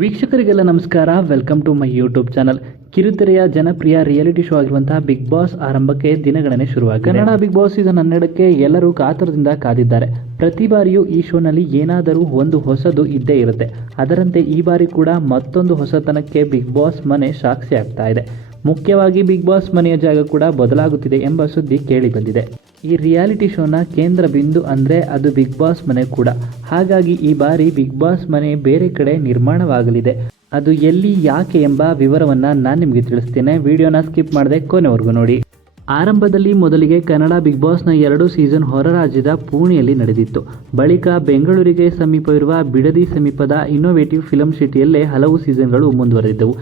ವೀಕ್ಷಕರಿಗೆಲ್ಲ ನಮಸ್ಕಾರ. Welcome to my YouTube channel ಕಿರುತೆರೆಯ ಜನಪ್ರಿಯ reality show ಆಗಿರುವಂತಹ ಬಿಗ್ ಬಾಸ್ ಆರಂಭಕ್ಕೆ ದಿನಗಣನೆ ಶುರುವಾಗಿದೆ. ಕನ್ನಡ ಬಿಗ್ ಬಾಸ್ ಸೀಸನ್ ಹನ್ನೆರಡಕ್ಕೆ ಎಲ್ಲರೂ ಕಾತರದಿಂದ ಕಾದಿದ್ದಾರೆ. ಪ್ರತಿ ಬಾರಿಯೂ ಈ ಶೋನಲ್ಲಿ ಏನಾದರೂ ಒಂದು ಹೊಸದು ಇದ್ದೇ ಇರುತ್ತೆ. ಅದರಂತೆ ಈ ಬಾರಿ ಕೂಡ ಮತ್ತೊಂದು ಹೊಸತನಕ್ಕೆ ಬಿಗ್ ಬಾಸ್ ಮನೆ ಸಾಕ್ಷಿ ಆಗ್ತಾ ಇದೆ. ಮುಖ್ಯವಾಗಿ ಬಿಗ್ ಬಾಸ್ ಮನೆಯ ಜಾಗ ಕೂಡ ಬದಲಾಗುತ್ತಿದೆ ಎಂಬ ಸುದ್ದಿ ಕೇಳಿ ಬಂದಿದೆ. ಈ ರಿಯಾಲಿಟಿ ಶೋನ ಕೇಂದ್ರ ಬಿಂದು ಅಂದರೆ ಅದು ಬಿಗ್ ಬಾಸ್ ಮನೆ ಕೂಡ. ಹಾಗಾಗಿ ಈ ಬಾರಿ ಬಿಗ್ ಬಾಸ್ ಮನೆ ಬೇರೆ ಕಡೆ ನಿರ್ಮಾಣವಾಗಲಿದೆ. ಅದು ಎಲ್ಲಿ, ಯಾಕೆ ಎಂಬ ವಿವರವನ್ನು ನಾನು ನಿಮಗೆ ತಿಳಿಸ್ತೇನೆ. ವಿಡಿಯೋನ ಸ್ಕಿಪ್ ಮಾಡದೆ ಕೊನೆವರೆಗೂ ನೋಡಿ. ಆರಂಭದಲ್ಲಿ ಮೊದಲಿಗೆ ಕನ್ನಡ ಬಿಗ್ ಬಾಸ್ನ ಎರಡು ಸೀಸನ್ ಹೊರ ರಾಜ್ಯದ ಪುಣೆಯಲ್ಲಿ ನಡೆದಿತ್ತು. ಬಳಿಕ ಬೆಂಗಳೂರಿಗೆ ಸಮೀಪವಿರುವ ಬಿಡದಿ ಸಮೀಪದ ಇನ್ನೋವೇಟಿವ್ ಫಿಲಂ ಸಿಟಿಯಲ್ಲೇ ಹಲವು ಸೀಸನ್ಗಳು ಮುಂದುವರೆದಿದ್ದವು.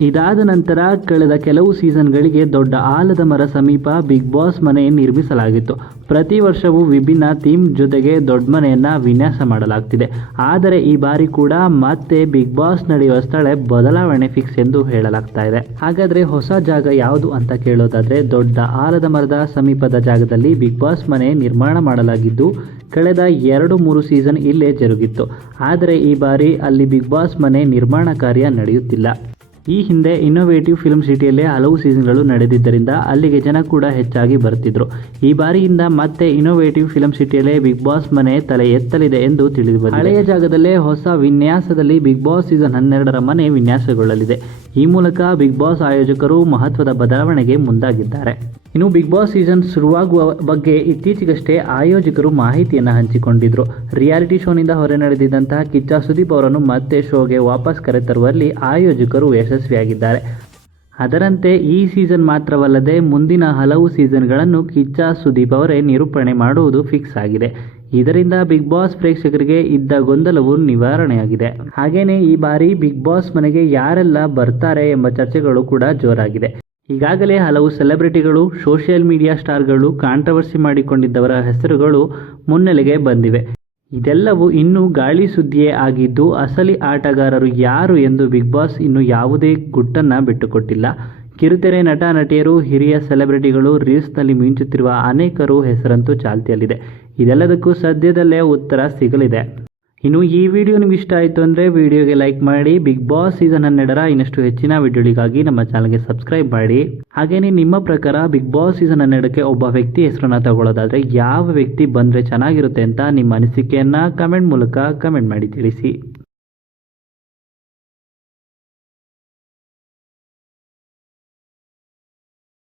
ಇದಾದ ನಂತರ ಕಳೆದ ಕೆಲವು ಸೀಸನ್ಗಳಿಗೆ ದೊಡ್ಡ ಆಲದ ಮರ ಸಮೀಪ ಬಿಗ್ ಬಾಸ್ ಮನೆ ನಿರ್ಮಿಸಲಾಗಿತ್ತು. ಪ್ರತಿ ವರ್ಷವೂ ವಿಭಿನ್ನ ಥೀಮ್ ಜೊತೆಗೆ ದೊಡ್ಡ ಮನೆಯನ್ನು ವಿನ್ಯಾಸ ಮಾಡಲಾಗ್ತಿದೆ. ಆದರೆ ಈ ಬಾರಿ ಕೂಡ ಮತ್ತೆ ಬಿಗ್ ಬಾಸ್ ನಡೆಯುವ ಸ್ಥಳ ಬದಲಾವಣೆ ಫಿಕ್ಸ್ ಎಂದು ಹೇಳಲಾಗ್ತಾ ಇದೆ. ಹಾಗಾದರೆ ಹೊಸ ಜಾಗ ಯಾವುದು ಅಂತ ಕೇಳೋದಾದರೆ ದೊಡ್ಡ ಆಲದ ಮರದ ಸಮೀಪದ ಜಾಗದಲ್ಲಿ ಬಿಗ್ ಬಾಸ್ ಮನೆ ನಿರ್ಮಾಣ ಮಾಡಲಾಗಿದ್ದು, ಕಳೆದ ಎರಡು ಮೂರು ಸೀಸನ್ ಇಲ್ಲೇ ಜರುಗಿತ್ತು. ಆದರೆ ಈ ಬಾರಿ ಅಲ್ಲಿ ಬಿಗ್ ಬಾಸ್ ಮನೆ ನಿರ್ಮಾಣ ಕಾರ್ಯ ನಡೆಯುತ್ತಿಲ್ಲ. ಈ ಹಿಂದೆ ಇನ್ನೋವೇಟಿವ್ ಫಿಲ್ಮ್ ಸಿಟಿಯಲ್ಲೇ ಹಲವು ಸೀಸನ್ಗಳು ನಡೆದಿದ್ದರಿಂದ ಅಲ್ಲಿಗೆ ಜನ ಕೂಡ ಹೆಚ್ಚಾಗಿ ಬರ್ತಿದ್ರು. ಈ ಬಾರಿಯಿಂದ ಮತ್ತೆ ಇನ್ನೋವೇಟಿವ್ ಫಿಲ್ಮ್ ಸಿಟಿಯಲ್ಲೇ ಬಿಗ್ ಬಾಸ್ ಮನೆ ತಲೆ ಎತ್ತಲಿದೆ ಎಂದು ತಿಳಿದು ಬಂದಿದೆ ಹಳೆಯ ಜಾಗದಲ್ಲೇ ಹೊಸ ವಿನ್ಯಾಸದಲ್ಲಿ ಬಿಗ್ ಬಾಸ್ ಸೀಸನ್ ಹನ್ನೆರಡರ ಮನೆ ವಿನ್ಯಾಸಗೊಳ್ಳಲಿದೆ. ಈ ಮೂಲಕ ಬಿಗ್ ಬಾಸ್ ಆಯೋಜಕರು ಮಹತ್ವದ ಬದಲಾವಣೆಗೆ ಮುಂದಾಗಿದ್ದಾರೆ. ಇನ್ನು ಬಿಗ್ ಬಾಸ್ ಸೀಸನ್ ಶುರುವಾಗುವ ಬಗ್ಗೆ ಇತ್ತೀಚೆಗಷ್ಟೇ ಆಯೋಜಕರು ಮಾಹಿತಿಯನ್ನು ಹಂಚಿಕೊಂಡಿದ್ರು. ರಿಯಾಲಿಟಿ ಶೋನಿಂದ ಹೊರ ನಡೆದಿದ್ದಂತಹ ಕಿಚ್ಚ ಸುದೀಪ್ ಅವರನ್ನು ಮತ್ತೆ ಶೋಗೆ ವಾಪಸ್ ಕರೆತರುವಲ್ಲಿ ಆಯೋಜಕರು ಯಶಸ್ವಿಯಾಗಿದ್ದಾರೆ. ಅದರಂತೆ ಈ ಸೀಸನ್ ಮಾತ್ರವಲ್ಲದೆ ಮುಂದಿನ ಹಲವು ಸೀಸನ್ಗಳನ್ನು ಕಿಚ್ಚ ಸುದೀಪ್ ಅವರೇ ನಿರೂಪಣೆ ಮಾಡುವುದು ಫಿಕ್ಸ್ ಆಗಿದೆ. ಇದರಿಂದ ಬಿಗ್ ಬಾಸ್ ಪ್ರೇಕ್ಷಕರಿಗೆ ಇದ್ದ ಗೊಂದಲವು ನಿವಾರಣೆಯಾಗಿದೆ. ಹಾಗೆಯೇ ಈ ಬಾರಿ ಬಿಗ್ ಬಾಸ್ ಮನೆಗೆ ಯಾರೆಲ್ಲ ಬರ್ತಾರೆ ಎಂಬ ಚರ್ಚೆಗಳು ಕೂಡ ಜೋರಾಗಿದೆ. ಈಗಾಗಲೇ ಹಲವು ಸೆಲೆಬ್ರಿಟಿಗಳು, ಸೋಷಿಯಲ್ ಮೀಡಿಯಾ ಸ್ಟಾರ್ಗಳು ಕಾಂಟ್ರವರ್ಸಿ ಮಾಡಿಕೊಂಡಿದ್ದವರ ಹೆಸರುಗಳು ಮುನ್ನೆಲೆಗೆ ಬಂದಿವೆ. ಇದೆಲ್ಲವೂ ಇನ್ನೂ ಗಾಳಿ ಸುದ್ದಿಯೇ ಆಗಿದ್ದು, ಅಸಲಿ ಆಟಗಾರರು ಯಾರು ಎಂದು ಬಿಗ್ ಬಾಸ್ ಇನ್ನು ಯಾವುದೇ ಗುಟ್ಟನ್ನ ಬಿಟ್ಟುಕೊಟ್ಟಿಲ್ಲ. ಕಿರುತೆರೆ ನಟ, ನಟಿಯರು, ಹಿರಿಯ ಸೆಲೆಬ್ರಿಟಿಗಳು ರೀಲ್ಸ್ನಲ್ಲಿ ಮಿಂಚುತ್ತಿರುವ ಅನೇಕರು ಹೆಸರಂತೂ ಚಾಲ್ತಿಯಲ್ಲಿದೆ. ಇದೆಲ್ಲದಕ್ಕೂ ಸದ್ಯದಲ್ಲೇ ಉತ್ತರ ಸಿಗಲಿದೆ. ಇನ್ನು ಈ ವಿಡಿಯೋ ನಿಮ್ಗೆ ಇಷ್ಟ ಆಯಿತು ಅಂದರೆ ವಿಡಿಯೋಗೆ ಲೈಕ್ ಮಾಡಿ ಬಿಗ್ ಬಾಸ್ ಸೀಸನ್ ಹನ್ನೆರಡರ ಇನ್ನಷ್ಟು ಹೆಚ್ಚಿನ ವಿಡಿಯೋಗಳಿಗಾಗಿ ನಮ್ಮ ಚಾನಲ್ಗೆ ಸಬ್ಸ್ಕ್ರೈಬ್ ಮಾಡಿ. ಹಾಗೆಯೇ ನಿಮ್ಮ ಪ್ರಕಾರ ಬಿಗ್ ಬಾಸ್ ಸೀಸನ್ ಹನ್ನೆರಡಕ್ಕೆ ಒಬ್ಬ ವ್ಯಕ್ತಿ ಹೆಸರನ್ನು ತಗೊಳ್ಳೋದಾದರೆ ಯಾವ ವ್ಯಕ್ತಿ ಬಂದರೆ ಚೆನ್ನಾಗಿರುತ್ತೆ ಅಂತ ನಿಮ್ಮ ಅನಿಸಿಕೆಯನ್ನು ಕಮೆಂಟ್ ಮೂಲಕ ಕಮೆಂಟ್ ಮಾಡಿ ತಿಳಿಸಿ.